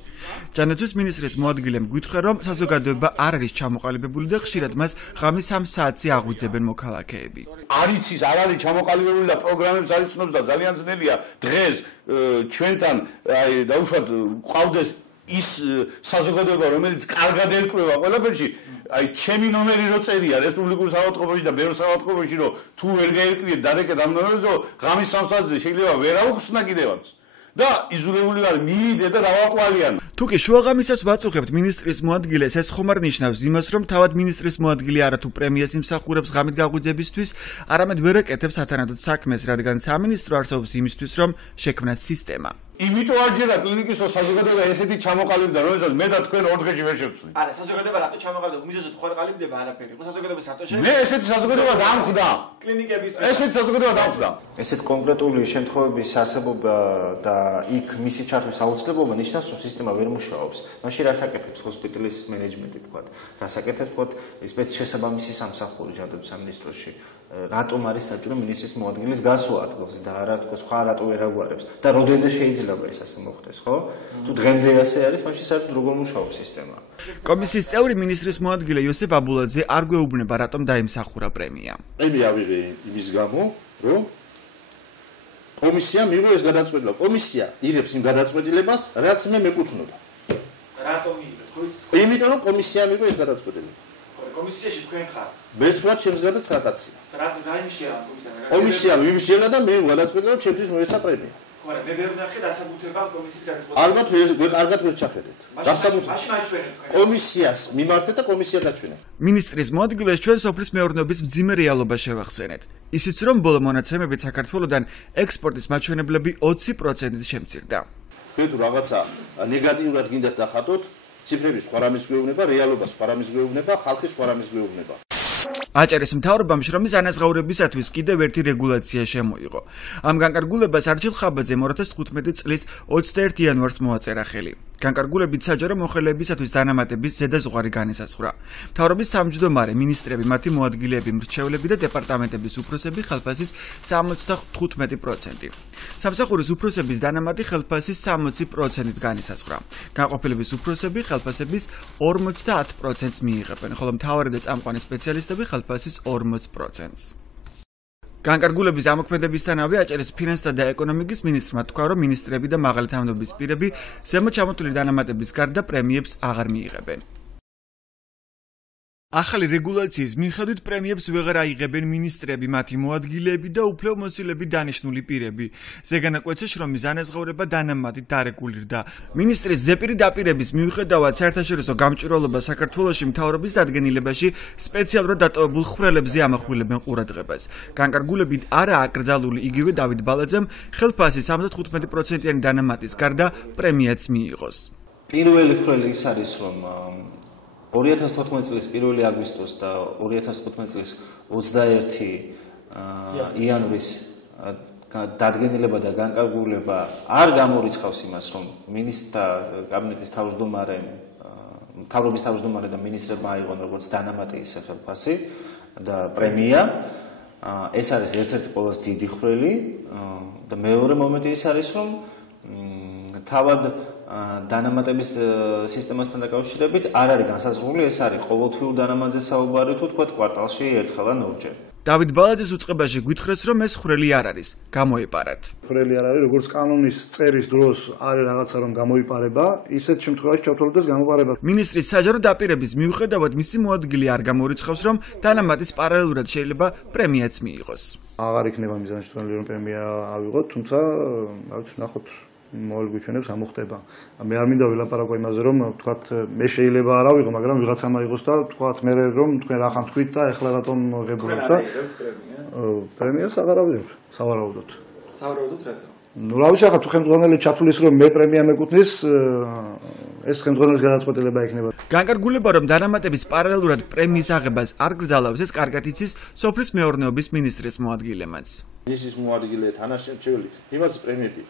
ჯანაძვის მინისტრის მოადგილემ გვითხრა, რომ საზოგადოება არ არის ჩამოყალიბებული და ხშირად მას ღამის 3 საათზე აღვიძებენ მოქალაქეები. არ იცის, არ არის ჩამოყალიბებული და პროგრამებს არ იცნობს და ძალიან ძნელია დღეს ჩვენთან დაუშვათ ყავდეს ის საზოგადოება, რომელიც კარგად ერკვევა ყველაფერში, ჩემი ნომერი რო წერია რესპუბლიკურ საავადმყოფოში და ბევრ საავადმყოფოში, რომ თუ ვერ გაერკვიეთ დარეკეთ ამ ნომერს, რომ ღამის 3 საათზე შეიძლება ვერ აუხსნა კიდევაც. და იზოლებული არ მივიდე და დავაკვალიან. თუკი შუაღამისას ვაწუხებთ მინისტრის მოადგილეს, ეს ხომ არ ნიშნავს იმას, რომ თავად მინისტრის მოადგილე არათუ პრემიას იმსახურებს ღამით გაღვიძებისთვის, არამედ ვერ ეკეთებს სათანადოდ საქმეს, რადგან სამინისტრო არსებობს იმისთვის, რომ შექმნას სისტემა. იმიტომ არჯერა კლინიკის საზოგადოება ესეთი ჩამოყალიბდა, რომელსაც მე და თქვენ 4 დღეში ვერ შევწვით. არა, საზოგადოება რატო ჩამოყალიბდა? მიზეზად ხო არ ყალიბდება არაფერი. ხო საზოგადოებას რატო შეიძლება? მე ესეთი საზოგადოება დამხვდა. კლინიკების ესეთი საზოგადოება დამხვდა. ესეთ კონკრეტული შემთხვევების არსებობა და იქ მისი ჩართვის აუცილებლობა ნიშნავს, რომ სისტემა ვერ მუშაობს. მაშინ რას აკეთებს ჰოსპიტალის მენეჯმენტი თქვა? რას აკეთებს თქვა შესაბამისი სამსახური ჯანდაცვის სამინისტროში? რატომ არის საჭირო მინისტრის მოადგილის გასვლა ადგილზე და არა თქო სხვა რატო ვერ აგვარებს და რამდენად შეიძლება ეს ასე მოხდეს, ხო? თუ დღემდე ასე არის, მაშინ საერთოდ როგორ მუშაობს სისტემა? კომისიის წევრი მინისტრის მოადგილე იოსებ აბულაძე არ გვეუბნება, რატომ დაიმსახურა პრემია. პრემია ავიღე იმის გამო, რომ კომისია მიიღო ეს გადაწყვეტილება. კომისია იღებს იმ გადაწყვეტილებას, რაც მე მეკუთვნოდა. რატომ იღებს? ხო იცით? იმიტომ რომ კომისია მიიღო ეს გადაწყვეტილება. კომისიაში თქვენ ხართ. მეც ვარ ჩემს გარდა 9 კაცია. რატომ დაიმსჯერა კომისია? კომისია მიმსჯერა და მე გადაწყვეტილება რომ ჩემთვის მოეცა პრემია. ხო, მე ვერ ვნახე დასაბუთება კომისიის გადაწყვეტილებას. ალბათ კარგად ვერ ჩახედეთ. დასაბუთება. მაშინ აჩვენეთ თქვენ. კომისიას მიმართეთ და კომისია გაჩვენა. მინისტრის მოადგილეს ჩვენ სოფლის მეურნეობის მძიმე რეალობა შევახსენეთ. ისიც რომ ბოლო მონაცემებით საქართველოსდან ექსპორტის მაჩვენებლები 20%-ით შემცირდა. თუ რაღაცა ნეგატიურად გინდათ დახატოთ, ციფრები სხვა რამის გვეუბნება, რეალობა სხვა რამის გვეუბნება, ხალხი სხვა რამის გვეუბნება. აჭარის მთავრობამ შრომის ანაზღაურებისათვის კიდევ ერთი რეგულაცია შემოიღო. ამ განკარგულებას არჩილ ხაბაძე 2015 წლის 21 იანვარს მოაწერა ხელი. განკარგულებით საჯარო მოხელეებისათვის დანამატების ზედაზღვარი განისაზღვრა. მთავრობის თავმჯდომარე, მინისტრები, მათი მოადგილეები, მრჩევლები და დეპარტამენტების უფროსები ხელფასის 75%. სამსახურის უფროსების დანამატი ხელფასის 60%-ით განისაზღვრა. განყოფილების უფროსები ხელფასების 50%-ს მიიღებენ, ხოლო მთავარი და წამყვანი სპეციალისტები ხელფასის 40%-ს. განკარგულების ამოქმედებისთანავე აჭარის ფინანსთა და ეკონომიკის მინისტრმა თქვა, რომ მინისტრები და მაღალი თანამდებობის პირები ზემოთ ჩამოთვლილი დანამატების გარდა პრემიებს აღარ მიიღებენ. ახალი რეგულაციის მიხედვით პრემიებს ვეღარ აიღებენ მინისტრები, მათი მოადგილეები და უფლებამოსილები დანიშნული პირები. ზეგანაკვეთზე შრომის ანაზღაურება დანამატით დარეგულირდა. მინისტრის ზეპირი დაპირების მიუხედავად საერთაშორისო გამჭვირვალობა საქართველოში მთავრობის დადგენილებაში სპეციალურად დატოვებულ ხვრელებზე ამახვილებენ ყურადღებას. განკარგულებით არაა აკრძალული იგივე დავით ბალაძემ ხელფასის 75%-იანი დანამატის გარდა პრემიაც მიიღოს. პირველი ხვრელი ის არის, რომ 2014 წლის 1 აგვისტოს და 2015 წლის 21 იანვრის დადგენილება და განკარგულება არ გამორიცხავს იმას, რომ მინისტრთა კაბინეტის თავმჯდომარე, მთავრობის თავმჯდომარე და მინისტრებმა აიღონ როგორც დანამატი ისე ხელფასი და პრემია. ეს არის ერთ-ერთი ყველაზე დიდი ხვრელი და მეორე მომენტი ის არის, რომ თავად დანამატების სისტემასთან დაკავშირებით არ არის განსაზღვრული, ეს არის ყოველთვიურ დანამატზე საუბარი თუ თქვა კვარტალში ერთხელ ან ორჯერ. დავით ბალაძის უწყებაში გვითხრეს, რომ ეს ხვრელი არ არის, გამოეპარათ. ხვრელი არ არის, როგორც კანონის წერის დროს არის რაღაცა რომ გამოიპარება, ისეთ შემთხვევაში ჩავთვალოთ ეს გამოპარება. მინისტრის საჯარო დაპირების მიუხედავად მისი მოადგილე არ გამორიცხავს, რომ დანამატის პარალელურად შეიძლება პრემიაც მიიღოს. აღარ იქნება მიზანშეწონილი რომ პრემია ავიღოთ, თუმცა რაც ნახოთ მოვალ გვიჩვენებს ამოხდება. მე არ მინდა ველაპარაკო იმაზე რომ თქვათ მე შეიძლება არ ავიღო, მაგრამ ვიღაცამ აიღოს და თქვათ მე რომ თქვენ რახან თქვით და ეხლა რატომ ღებულობს და პრემიას აღარ ავიღებ, სავარაუდოდ. სავარაუდოდ რატო? ნუ რა ვიცი, ახლა თუ ხელმძღვანელი ჩათვლის რომ მე პრემია მეკუთვნის, ეს ხელმძღვანელის გადაწყვეტილება იქნება. განკარგულება, რომ დანამატების პარალელურად პრემიის აღებას არ გრძელავს, ეს კარგად იცის სოფლის მეურნეობის მინისტრის მოადგილემაც. მინისტრის მოადგილე თანაშემწევლი იმას პრემიები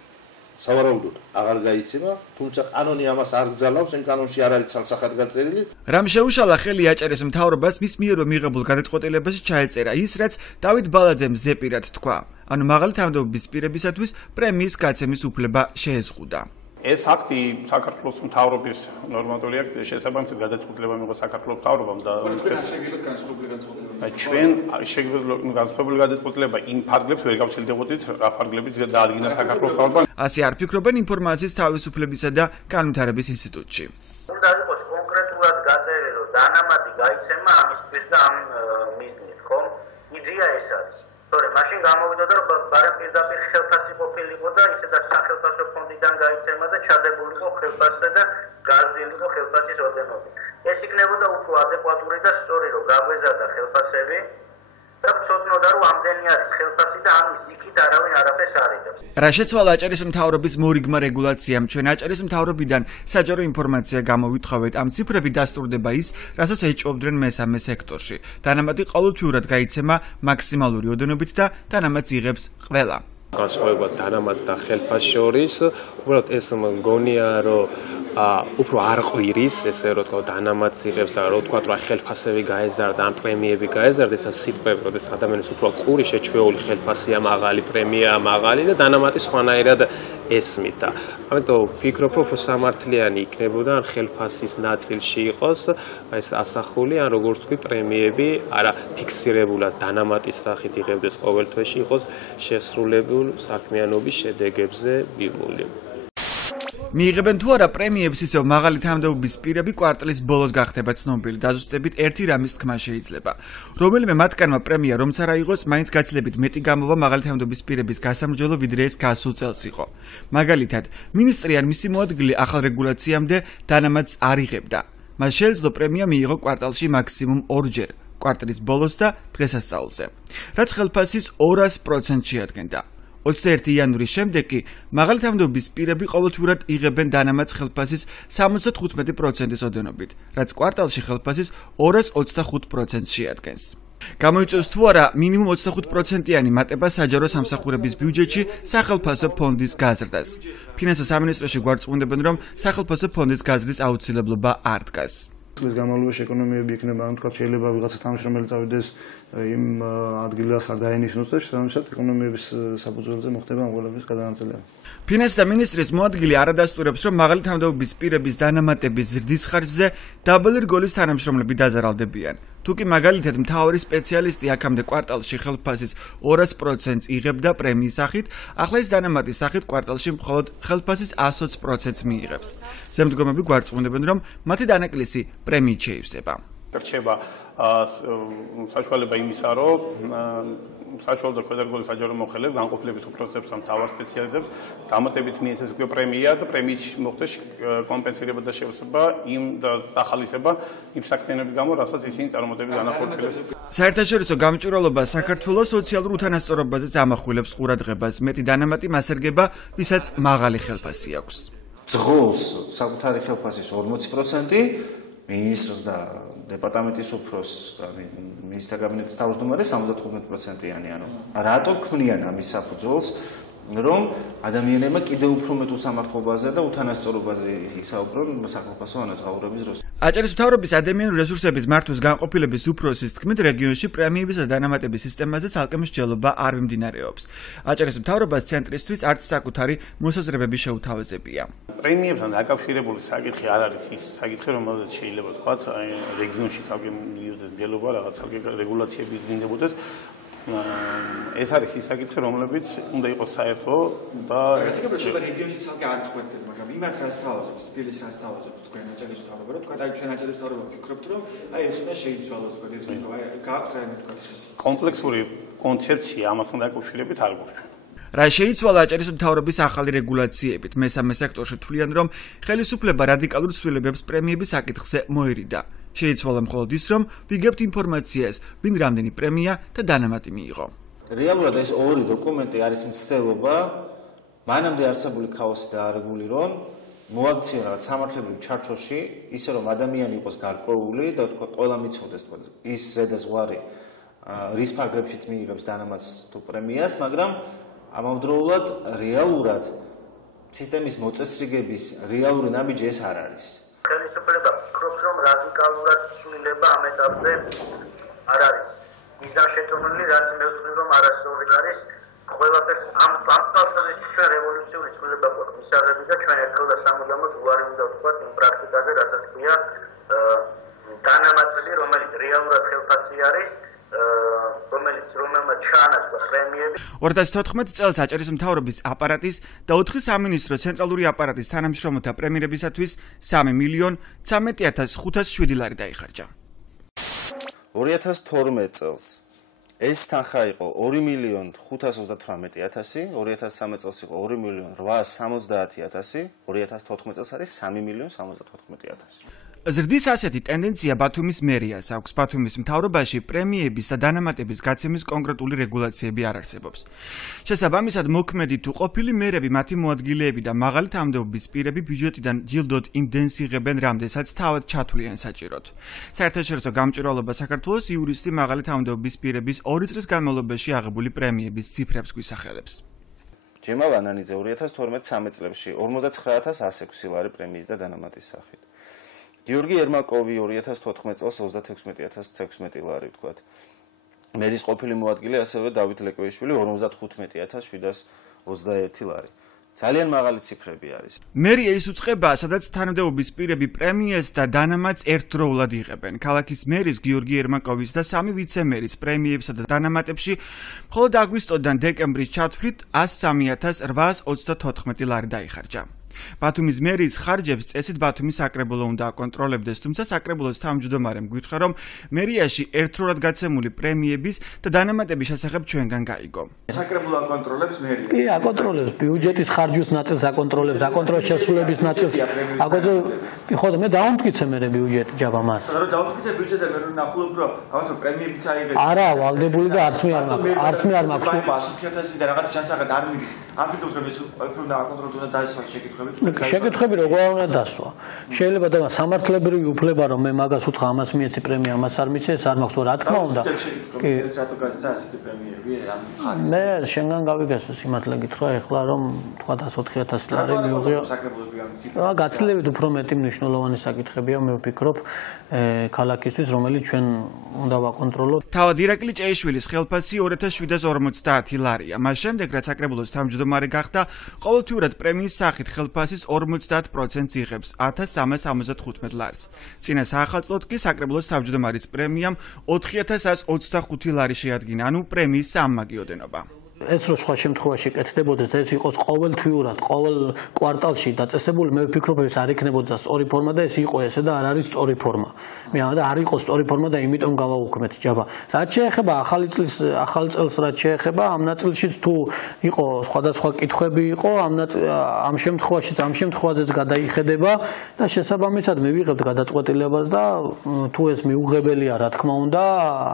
სავარაუდოდ აღარ გაიცემა, თუმცა კანონი ამას არ გძალავს, იმ კანონში არ არის ცალსახად გაწერილი. რამ შეუშალა ხელი აჭარეს მთავრობას მის მიერვე მიღებულ გადაწყვეტილებაში ჩაეწერა ის, რაც დავით ბალაძემ ზეპირად თქვა. ანუ მაღალი თანამდებობის პირებისათვის პრემიის გაცემის უფლება შეეზღუდა. ეს აქტი საქართველოს მთავრობის ნორმატიული აქტი შესაბამისად გადაწყვეტილება მიიღო საქართველოს მთავრობამ და ჩვენ შეგვიძლია განსხვავებული გადაწყვეტილება იმ ფარგლებს ვერ გავცილდებოდით, რა ფარგლებიც დაადგინა საქართველოს მთავრობამ. ასე არ ფიქრობენ ინფორმაციის თავისუფლებისა და განვითარების ინსტიტუტში. უნდა იყოს კონკრეტულად გაწერილი, რომ დანამატი გაიცემა ამის პირ და ამ მიზნით, ხო? იდეა ეს არის. თორე მაშინ გამოვიდოდა რომ ბარემ პირდაპირ ხელფასი ყოფილიყო და ისედაც სახელმწიფო ფონდიდან გაიცემა და ჩადებულიყო ხელფასზე და გაზრდილიყო ხელფასის ოდენობით. ეს იქნებოდა უფრო ადეკვატური და სწორი რომ გაგვეზარდა ხელფასები და ვცოდნოდა რომ ამდენი არის ხელფასი და ამის იქით არავინ არაფერს არ იღებს. რა შეცვალა აჭარის მთავრობის მორიგმა რეგულაციამ, ჩვენ აჭარის მთავრობიდან საჯარო ინფორმაცია გამოვითხოვეთ. ამ ციფრები დასტურდება ის, რასაც ეჭვობდნენ მესამე სექტორში. დანამატი ყოველთვიურად გაიცემა მაქსიმალური ოდენობით და დანამატს იღებს ყველა. განსხვავებას დანამატს და ხელფას შორის, უბრალოდ ეს მგონია, რომ უფრო არ ყვირის, ესე რომ თქვა დანამატს იღებს და რომ თქვა რა ხელფასები გაეზარდა, ან პრემიები გაეზარდა, ეს სიტყვები, როდესაც ადამიანის უფრო ყური შეჩვეული ხელფასია მაღალი, პრემია მაღალი და დანამატი სხვანაირად ესმით და ამიტომ ვფიქრობ, რომ უფრო სამართლიანი იქნებოდა, ან ხელფასის ნაწილში იყოს ეს ასახული, ან როგორც თქვი პრემიები არა ფიქსირებულად დანამატის სახით იღებდეს ყოველ თვეში, იყოს შესრულებული საქმიანობის შედეგებზე მიმული. მიიღებენ თუ არა პრემიებს ისევ მაღალი თანამდებობის პირები კვარტალის ბოლოს გახდება ცნობილი. დაზუსტებით ერთი რამის თქმა შეიძლება. რომელიმე მათგანმა პრემია რომც არა იყოს, მაინც გაცილებით მეტი გამოვა მაღალი თანამდებობის პირების გასამრჯელო ვიდრე ეს გასულ წელს იყო. მაგალითად, მინისტრი ან მისი მოადგილე ახალ რეგულაციამდე დანამატს არ იღებდა. მას შეეძლო პრემია მიიღო კვარტალში მაქსიმუმ 2 ჯერ. კვარტალის ბოლოს და დღესასწაულზე. რაც ხელფასის 200% შეადგენდა. 21 იანვრის შემდეგ კი მაღალი თანამდებობის პირები ყოველთვიურად იღებენ დანამატს ხელფასის 75%-ის ოდენობით, რაც კვარტალში ხელფასის 225%-ს შეადგენს. გამოიწვევს თუ არა მინიმუმ 25%-იანი მატება საჯარო სამსახურების ბიუჯეტში სახელმწიფო ფონდის გაზრდას. ფინანსთა სამინისტროში გვარწმუნებენ, რომ სახელმწიფო ფონდის გაზრდის აუცილებლობა არ დგას. წლის განმავლობაში ეკონომიები იქნება, ანუ თქვა შეიძლება ვიღაცა თანამშრომელი წავიდეს იმ ადგილას არ დაენიშნოს და შესაბამისად ეკონომიების საფუძველზე მოხდება ამ ყველაფრის გადაანაწილება. ფინანსთა მინისტრის მოადგილე არადასტურებს, რომ მაღალი თანამდებობის პირების დანამატების ზრდის ხარჯზე დაბალი რგოლის თანამშრომლები დაზარალდებიან. თუკი მაგალითად მთავარი სპეციალისტი აქამდე კვარტალში ხელფასის 200%-ს იღებდა პრემიის სახით, ახლა ის დანამატის სახით კვარტალში მხოლოდ ხელფასის 120%-ს მიიღებს. ზემდგომები გვარწმუნებენ, რომ მათი დანაკლისი პრემიით შეივსება. რჩება საშუალება იმისა, რომ საშუალო და ქვედარგოლის საჯარო მომხელებს განყოფილების უფროსებს და მთავარ სპეციალისტებს დამატებით მიეცეს უკვე პრემია და პრემიის მოხდეს კომპენსირება და შევსება იმ და დახალისება იმ საქმიანობის გამო, რასაც ისინი წარმატებით განახორციელებს. საერთაშორისო გამჭვირვალობა საქართველოს სოციალურ უთანასწორობაზეც ამახვილებს ყურადღებას. მეტი დანამატი მას ერგება, ვისაც მაღალი ხელფასი აქვს. ძღოლს საკუთარი ხელფასის 40%, მინისტრს და დეპარტამენტის უფროს და მინისტრთა კაბინეტის თავმჯდომარეს 75%-იანი, ანუ რატო ქმნიან ამის საფუძველს, რომ ადამიანებმა კიდევ უფრო მეტ უსამართლობაზე და უთანასწორობაზე ისაუბრონ სახელმწიფო ანაზღაურების დროს. აჭარის მთავრობის ადამიანური რესურსების მართვის განყოფილების უფროსის თქმით, რეგიონში პრემიების და დანამატების სისტემაზე ცალკე მსჯელობა არ მიმდინარეობს. აჭარის მთავრობას ცენტრისთვის არც საკუთარი მოსაზრებები შეუთავაზებია. პრემიებთან დაკავშირებული საკითხი არ არის ის საკითხი, რომელზეც შეიძლება ვთქვათ, რეგიონში ცალკე მივიდეს მსჯელობა, რაღაც ცალკე რეგულაციები დინდებოდეს. ეს არის ის საკითხი, რომლებიც უნდა იყოს საერთო და რასაკუთრებით შეიძლება რეგიონში ცალკე არ წყვეტდეს, მაგრამ იმათ რას თავაზობთ, თბილისს რას თავაზობთ თქვენ აჭარის მთავრობა, რომ თქვა აი ჩვენ აჭარის მთავრობა ვფიქრობთ, რომ აი ეს უნდა შეიცვალოს, თქვა ეს მიგო, აი გააქვთ რაიმე თქვა კომპლექსური კონცეფცია ამასთან დაკავშირებით არ გვაქვს. რა შეიცვალა აჭარის მთავრობის ახალი რეგულაციებით, მესამე სექტორში თვლიან, რომ ხელისუფლება რადიკალურ ცვლილებებს პრემიების საკითხზე მოერიდა. შეიცვალა მხოლოდ ის, რომ ვიგებთ ინფორმაციას, ვინ რამდენი პრემია და დანამატი მიიღო. რეალურად ეს ორი დოკუმენტი არის მცდელობა, მანამდე არსებული ქაოსი დაარეგულირონ მოაქციონ რაღაც სამართლებრივ ჩარჩოში, ისე რომ ადამიანი იყოს გარკვეული და თქვა ყველა მიცოდეს თქვა ის ზედაზღვარი რის ფარგლებშიც მიიღებს დანამატს თუ პრემიას, მაგრამ ამავდროულად რეალურად სისტემის მოწესრიგების რეალური ნაბიჯი ეს არ არის. ხელისუფლება ფიქრობს, რომ რადიკალურად ცვლილება ამ ეტაპზე არ არის. მიზანშეწონილი, რაც მე ვთვლი, რომ არასწორი არის. ყველაფერს ამ თვალსაზრისით ჩვენ რევოლუციური ცვლილება გვაქვს მისაღები და ჩვენ ერთხელ და სამუდამოდ უარი უნდა ვთქვათ იმ პრაქტიკაზე, რასაც ქვია დანამატები, რომელიც რეალურად ხელფასი არის, რომელმაც ჩაანაცვლა პრემიები. 2014 წელს აჭარის მთავრობის აპარატის და 4 სამინისტრო ცენტრალური აპარატის თანამშრომელთა პრემიერებისათვის 3.13.507 ლარი დაიხარჯა. 2012 წელს ეს თანხა იყო 2.538.000, 2013 წელს იყო 2.870.000, 2014 წელს არის 3.074.000. ზრდის ასეთი ტენდენცია ბათუმის მერიას აქვს. ბათუმის მთავრობაში პრემიების და დანამატების გაცემის კონკრეტული რეგულაციები არ არსებობს. შესაბამისად, მოქმედი თუ ყოფილი მერები, მათი მოადგილეები და მაღალი თანამდებობის პირები ბიუჯეტიდან ჯილდოდ იმდენს იღებენ, რამდენსაც თავად ჩათვლიან საჭიროდ. საერთაშორისო გამჭვირვალობა საქართველოს იურისტი მაღალი თანამდებობის პირების 2 წლის განმავლობაში აღებული პრემიების ციფრებს გვისახელებს. ჯემალ ანანიძე 2012-13 წლებში 49.106 ლარი პრემიის და დანამატის სახით. გიორგი ერმაკოვი 2014 წელს 36.616 ლარი ვთქვათ. მერის ყოფილი მოადგილე ასევე დავით ლეკვეიშვილი 55.721 ლარი. ძალიან მაღალი ციფრები არის. მერია ის უწყებაა, სადაც თანამდებობის პირები პრემიას და დანამატს ერთდროულად იღებენ. ქალაქის მერის გიორგი ერმაკოვის და 3 ვიცემერის პრემიებსა და დანამატებში მხოლოდ აგვისტოდან დეკემბრის ჩათვლით 103.834 ლარი დაიხარჯა. ბათუმის მერის ხარჯებს წესით ბათუმის საკრებულო უნდა აკონტროლებდეს, თუმცა საკრებულოს თავმჯდომარემ გითხრა, რომ მერიაში ერთდროულად გაცემული პრემიების და დანამატების შესახებ ჩვენგან გაიგო. საკრებულო აკონტროლებს მერია. კი, აკონტროლებს ბიუჯეტის ხარჯვის ნაწილს, აკონტროლებს აკონტროლოს შესრულების ნაწილს. ხო და მე დავამტკიცე მე ბიუჯეტი ჯაბა მას. რა დავამტკიცე ბიუჯეტი მე ნახულობ რომ ამათო პრემიებიც აიღეს. არა, ვალდებული და არც მე არ მაქვს. 100.000 და რაღაც ჩანსაღად არ მიდის. არ ფიქრობ რომ ეს ყველაფერი უნდა აკონტროლოს და დაისვა შეკითხები. შეკითხები როგორ უნდა დასვა. შეიძლება და სამართლებრივი უფლება რომ მე მაგას უთხრა ამას მიეცი პრემია, ამას არ მიცე, ეს არ მაქვს, რა თქმა უნდა. კი, ეს რატო გასცა ასეთი პრემიები ამ ხარისხი. მე შენგან გავიგეს სიმართლე გითხრა ეხლა რომ თქვა 104.000 ლარი მიუღია. რა გაცილებით უფრო მეტი მნიშვნელოვანი საკითხებია მე ვფიქრობ ქალაქისთვის, რომელიც ჩვენ უნდა ვაკონტროლოთ. თავად ირაკლი ჭეიშვილის ხელფასი 2750 ლარია. მას შემდეგ რაც საკრებულოს თავმჯდომარე გახდა, ყოველთვიურად პრემიის სახით ხელფასის 50% იღებს 1375 ლარს. წინა საახალწლოდ კი საკრებულოს თავმჯდომარის პრემიამ 4125 ლარი შეადგინა, ანუ პრემიის სამმაგიოდენობა. ეს რო სხვა შემთხვევაში კეთდებოდეს, ეს იყოს ყოველთვიურად, ყოველ კვარტალში დაწესებული, მე ვფიქრობ, ეს არ იქნებოდა სწორი ფორმა და ეს იყო ესე და არ არის სწორი ფორმა. მე და არ იყო სწორი ფორმა და იმიტომ გავაუქმეთ ჯაბა. რაც შეეხება ახალ წელს, რაც შეეხება ამ ნაწილშიც თუ იყო სხვადასხვა კითხვები იყო, ამ შემთხვევაშიც გადაიხედება და შესაბამისად მე ვიღებთ გადაწყვეტილებას და თუ ეს მიუღებელია, რა თქმა უნდა,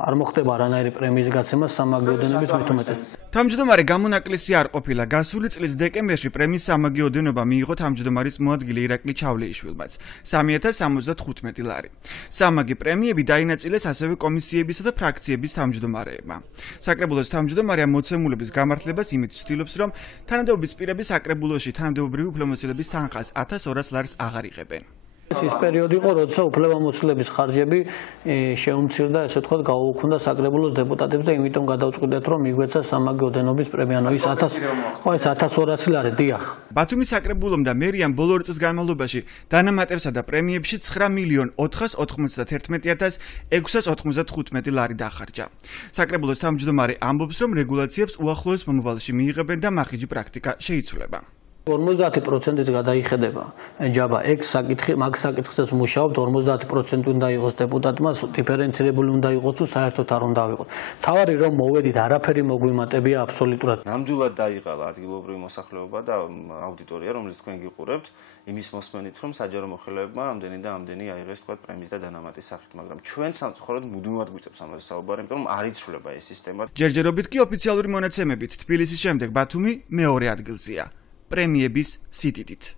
არ მოხდება არანაირი პრემიის გაცემა სამაგიოდენობის მეთომეტეს. თავმჯდომარე გამონაკლისი არ ყოფილა. გასული წლის დეკემბერში პრემიის სამაგიოდენობა მიიღო თავმჯდომარის მოადგილე ირაკლი ჩავლეიშვილმაც 3075 ლარი. სამაგი პრემიები დაინაწილეს ასევე კომისიებისა და ფრაქციების თავმჯდომარეებმა. საკრებულოს თავმჯდომარე მოცემულების გამართლებას იმით ცდილობს, რომ თანამდებობის პირები საკრებულოში თანამდებობრივი უფლებამოსილების თანხას 1200 ლარს აღარ იღებენ. ის პერიოდი იყო, როცა უფლებამოსილების ხარჯები შეუმცირდა, ესე ვთქვათ, გაუუქმდა საკრებულოს დეპუტატებს და იმიტომ გადავწყვიტეთ, რომ მიგვეცა სამაგიოდენობის პრემია, ანუ ის 1200 ლარი, დიახ. ბათუმის საკრებულომ და მერიამ ბოლო 2 წლის განმავლობაში დანამატებსა და პრემიებში 9.491.695 ლარი დახარჯა. საკრებულოს თავმჯდომარე ამბობს, რომ რეგულაციებს უახლოეს მომავალში მიიღებენ და მახიჯი პრაქტიკა შეიცვლება. 50%-იც გადაიხედება. ჯაბა, მაგ საკითხზეც მუშაობთ, 50% უნდა იყოს დეპუტატმა, დიფერენცირებული უნდა იყოს თუ საერთოდ არ უნდა ავიღოთ. თავარი რომ მოვედით, არაფერი მოგვიმატებია აბსოლუტურად. ნამდვილად დაიღალა ადგილობრივი მოსახლეობა და აუდიტორია, რომელიც თქვენ გიყურებთ, იმის მოსმენით, რომ საჯარო მოხელეებმა ამდენი და ამდენი აიღეს თქვა პრემიის და დანამატის სახით, მაგრამ ჩვენ სამწუხაროდ მუდმივად გვიწევს ამაზე საუბარი, იმიტომ რომ არ იცვლება ეს სისტემა. ჯერჯერობით კი ოფიციალური მონაცემებით თბილისის შემდეგ ბათუმი მეორე ადგილზეა. პრემიების სიდიდით.